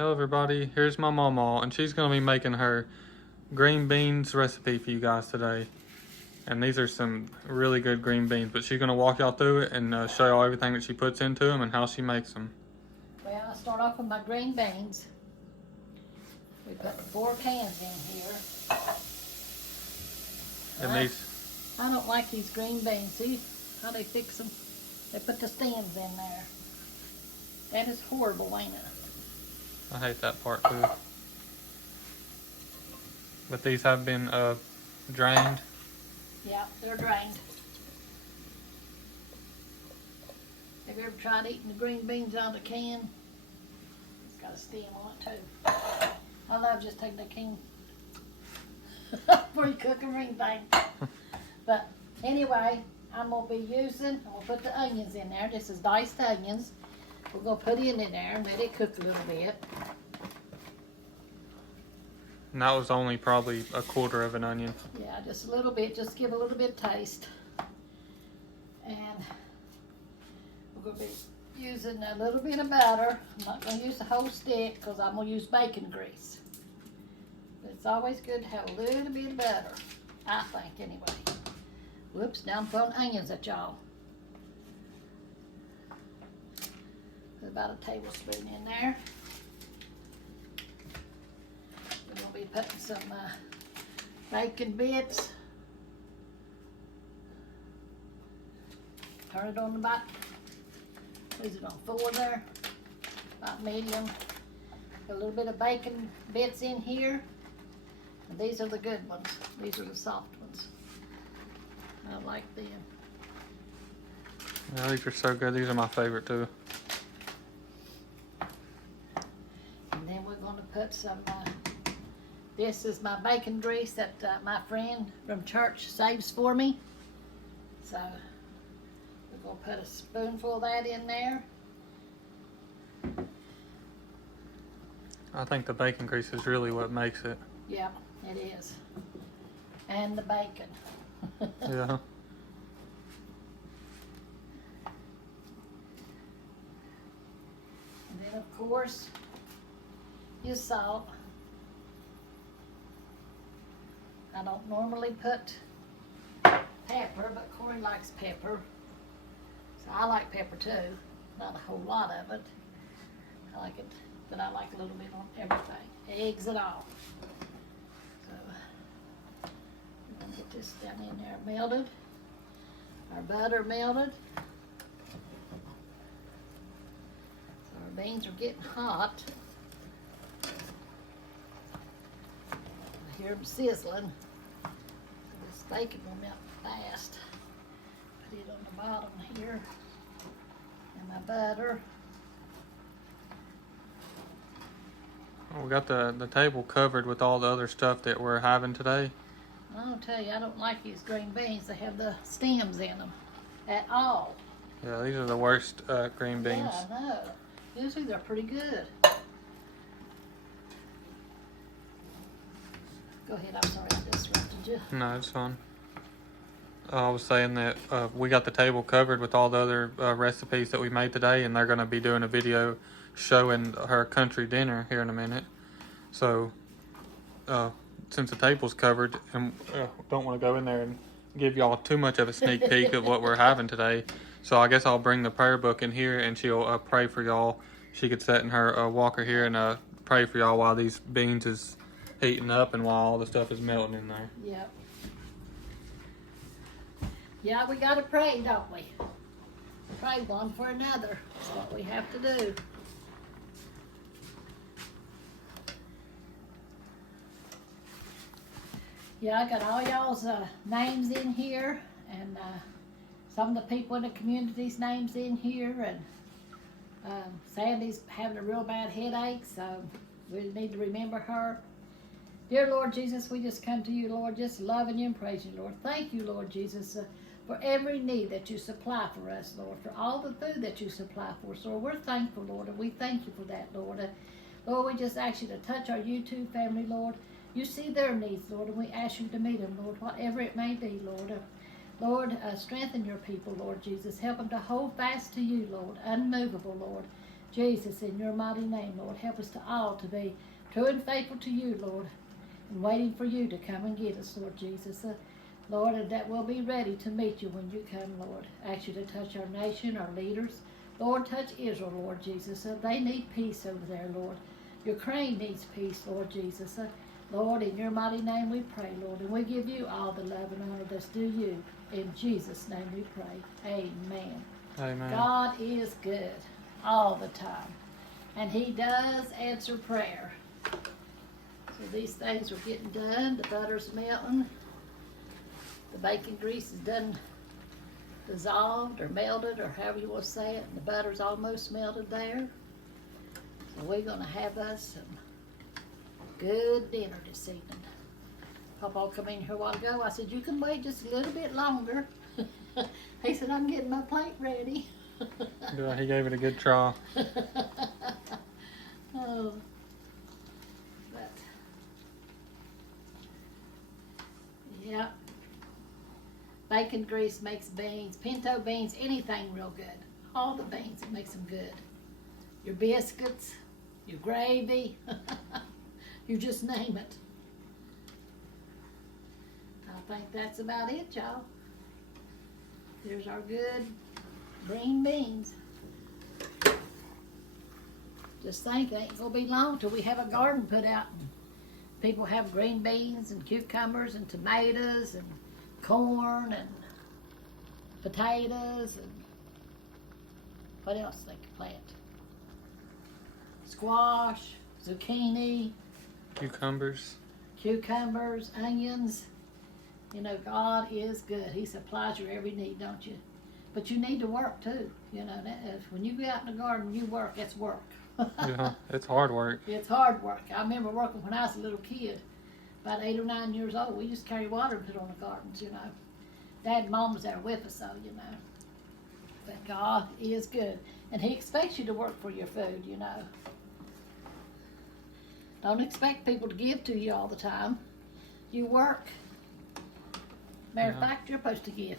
Hello everybody, here's my Mamaw, and she's going to be making her green beans recipe for you guys today. And these are some really good green beans, but she's going to walk y'all through it and show y'all everything that she puts into them and how she makes them. Well, I'll start off with my green beans. We put 4 cans in here. And I don't like these green beans. See how they fix them? They put the stems in there. That is horrible, ain't it? I hate that part too. But these have been drained. Yeah, they're drained. Have you ever tried eating the green beans out of the can? It's got a stem on it too. I love just taking the can before you cook a green bean. But anyway, I'm going to be using, I'm going to put the onions in there. This is diced onions. We're going to put it in there and let it cook a little bit. And that was only probably 1/4 of an onion. Yeah, just a little bit, just give a little bit of taste. And we're going to be using a little bit of butter. I'm not going to use the whole stick because I'm going to use bacon grease. But it's always good to have a little bit of butter, I think anyway. Whoops, now I'm throwing onions at y'all. Put about a tablespoon in there. We're going to be putting some bacon bits. Turn it on about, what is it on, 4 there? About medium. Put a little bit of bacon bits in here. And these are the good ones. These are the soft ones. I like them. Yeah, these are so good. These are my favorite too. And then we're going to put some, this is my bacon grease that my friend from church saves for me. So we're going to put a spoonful of that in there. I think the bacon grease is really what makes it. Yeah, it is. And the bacon. Yeah. And then of course, your salt. I don't normally put pepper, but Corey likes pepper. So I like pepper too. Not a whole lot of it. I like it, but I like a little bit on everything. Eggs and all. So we're gonna get this down in there melted. Our butter melted. So our beans are getting hot. I hear them sizzling. So this bacon will melt fast. Put it on the bottom here. And my butter. We got the table covered with all the other stuff that we're having today. I'll tell you, I don't like these green beans. They have the stems in them at all. Yeah, these are the worst green beans. Yeah, I know. Usually they're pretty good. Go ahead, I'm sorry I disrupted you. No, it's fine. I was saying that we got the table covered with all the other recipes that we made today, and they're going to be doing a video showing her country dinner here in a minute. So, since the table's covered, and don't want to go in there and give y'all too much of a sneak peek of what we're having today, so I guess I'll bring the prayer book in here, and she'll pray for y'all. She could sit in her walker here and pray for y'all while these beans is heating up and while all the stuff is melting in there. Yep. Yeah, we gotta pray, don't we? Pray one for another. That's what we have to do. Yeah, I got all y'all's names in here, and some of the people in the community's names in here, and Sandy's having a real bad headache, so we need to remember her. Dear Lord Jesus, we just come to you, Lord, just loving you and praising you, Lord. Thank you, Lord Jesus, for every need that you supply for us, Lord, for all the food that you supply for us, Lord. We're thankful, Lord, and we thank you for that, Lord. Lord, we just ask you to touch our YouTube family, Lord. You see their needs, Lord, and we ask you to meet them, Lord, whatever it may be, Lord. Lord, strengthen your people, Lord Jesus. Help them to hold fast to you, Lord, unmovable, Lord. Jesus, in your mighty name, Lord, help us to all to be true and faithful to you, Lord, and waiting for you to come and get us, Lord Jesus. Lord, and that we'll be ready to meet you when you come, Lord. I ask you to touch our nation, our leaders. Lord, touch Israel, Lord Jesus. They need peace over there, Lord. Ukraine needs peace, Lord Jesus. Lord, in your mighty name we pray, Lord, and we give you all the love and honor that's due you. In Jesus' name we pray. Amen. Amen. God is good all the time, and he does answer prayer. So these things are getting done. The butter's melting. The bacon grease is done dissolved or melted, or however you want to say it, and the butter's almost melted there. So we're going to have us some good dinner this evening. Papa come in here a while ago. I said, you can wait just a little bit longer. He said, I'm getting my plate ready. Yeah, he gave it a good try. Oh, but yeah, bacon grease makes beans, pinto beans, anything real good. All the beans, it makes them good. Your biscuits, your gravy, you just name it. I think that's about it, y'all. There's our good green beans. Just think, it ain't gonna be long till we have a garden put out. And people have green beans and cucumbers and tomatoes and corn and potatoes and what else they can plant? Squash, zucchini, Cucumbers. onions. You know, God is good. He supplies your every need, don't you? But you need to work too. You know, when you go out in the garden, you work. It's work. Yeah, it's hard work. It's hard work. I remember working when I was a little kid, about 8 or 9 years old. We used to carry water and put on the gardens, you know. Dad and Mom was there with us, so, you know. But God is good. And he expects you to work for your food, you know. Don't expect people to give to you all the time. You work. Matter of fact, you're supposed to give.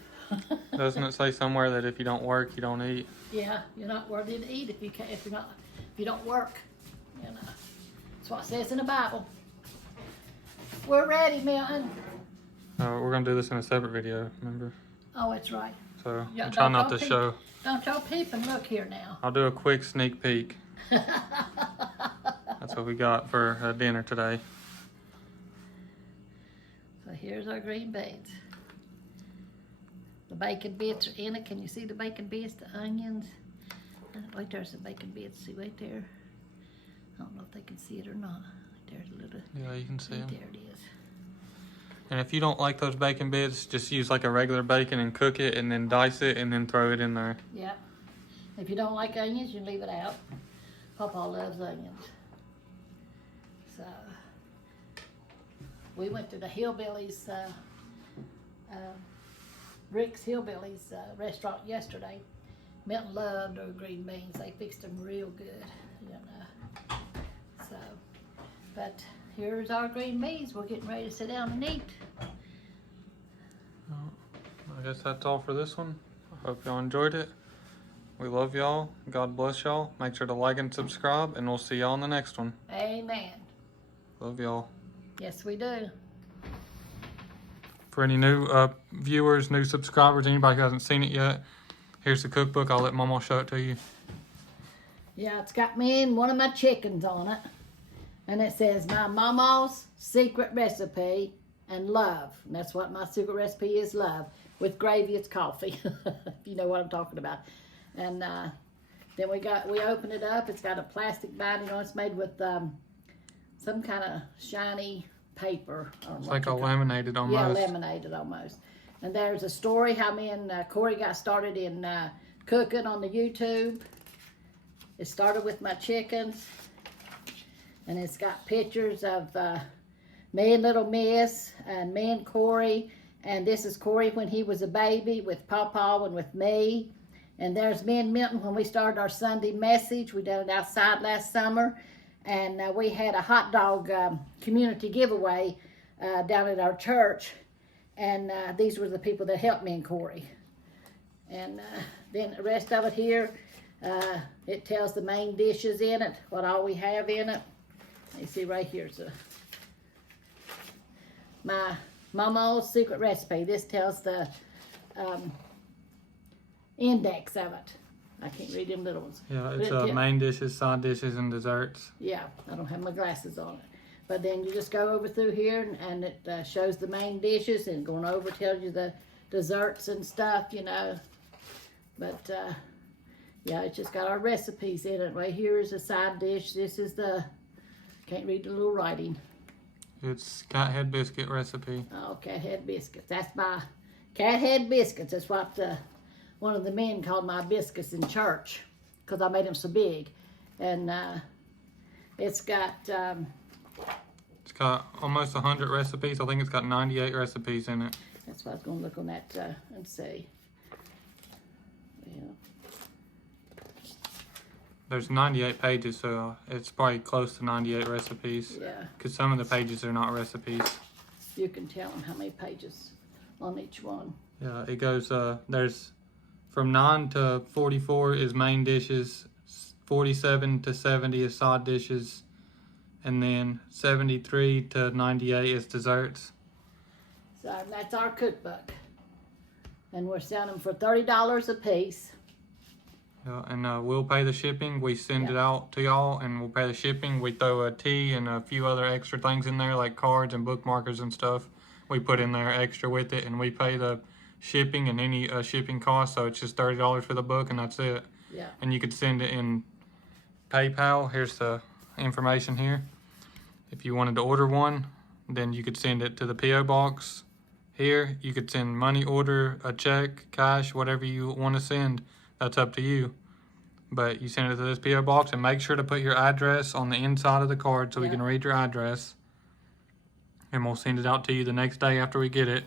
Doesn't it say somewhere that if you don't work, you don't eat? Yeah, you're not worthy to eat if you don't work. You know, that's what it says in the Bible. We're ready, Milton. We're gonna do this in a separate video. Remember? Oh, that's right. So Yeah, I'm trying not to peep. show. Don't y'all peep and look here now. I'll do a quick sneak peek. That's what we got for dinner today. So here's our green beans. The bacon bits are in it. Can you see the bacon bits, the onions? Right there's the bacon bits. See right there? I don't know if they can see it or not. Right there's a little. Yeah, you can see them. There it is. And if you don't like those bacon bits, just use like a regular bacon and cook it and then dice it and then throw it in there. Yep. If you don't like onions, you leave it out. Papa loves onions. So, we went to the Hillbillies, Rick's Hillbillies restaurant yesterday. Milton loved our green beans. They fixed them real good, you know. So, but here's our green beans. We're getting ready to sit down and eat. I guess that's all for this one. I hope y'all enjoyed it. We love y'all. God bless y'all. Make sure to like and subscribe, and we'll see y'all in the next one. Amen. Love y'all. Yes, we do. For any new viewers, new subscribers, anybody who hasn't seen it yet, here's the cookbook. I'll let Mamaw show it to you. Yeah, it's got me and one of my chickens on it. And it says, my Mamaw's secret recipe and love. And that's what my secret recipe is, love. With gravy, it's coffee. If you know what I'm talking about. And then we open it up. It's got a plastic binding on it. It's made with some kind of shiny paper. It's like a laminated almost. Yeah, laminated almost. And there's a story how me and Corey got started in cooking on the YouTube. It started with my chickens. And it's got pictures of me and little Miss and me and Corey. And this is Corey when he was a baby with Pawpaw and with me. And there's me and Milton when we started our Sunday message. We did it outside last summer. And we had a hot dog community giveaway down at our church. And these were the people that helped me and Corey. And then the rest of it here, It tells the main dishes in it, what all we have in it. You see right here's my Mamaw's secret recipe. This tells the index of it. I can't read them little ones. Yeah, it's main dishes, side dishes, and desserts. Yeah, I don't have my glasses on it. But then you just go over through here and it shows the main dishes, and going over tells you the desserts and stuff, you know. But yeah, it's just got our recipes in it. Right here is a side dish. This is the, can't read the little writing. It's cat head biscuit recipe. Oh, cat head biscuits. That's my cat head biscuits. That's what one of the men called my biscuits in church, because I made them so big. And it's got almost 100 recipes. I think it's got 98 recipes in it. That's what I was going to look on that and see. Yeah. There's 98 pages, so it's probably close to 98 recipes. Yeah. Because some of the pages are not recipes. You can tell them how many pages on each one. Yeah, it goes, there's from 9 to 44 is main dishes, 47 to 70 is side dishes, and then 73 to 98 is desserts. So that's our cookbook. And we're selling them for $30 a piece. Yeah, and we'll pay the shipping. We send it out to y'all, and we'll pay the shipping. We throw a tea and a few other extra things in there, like cards and bookmarkers and stuff. We put in there extra with it, and we pay the shipping and any shipping costs. So it's just $30 for the book, and that's it. Yeah. And you could send it in PayPal. Here's the information here. If you wanted to order one, then you could send it to the P.O. box. Here, you could send money order, a check, cash, whatever you want to send. That's up to you. But you send it to this P.O. box, and make sure to put your address on the inside of the card so we can read your address. And we'll send it out to you the next day after we get it.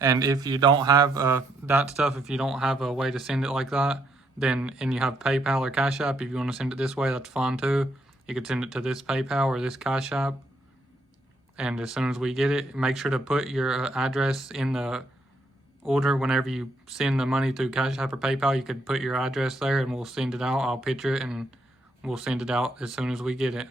And if you don't have that stuff, if you don't have a way to send it like that, then, and you have PayPal or Cash App, if you want to send it this way, that's fine too. You could send it to this PayPal or this Cash App. And as soon as we get it, make sure to put your address in the order. Whenever you send the money through Cash App or PayPal, you could put your address there, and we'll send it out. I'll picture it, and we'll send it out as soon as we get it.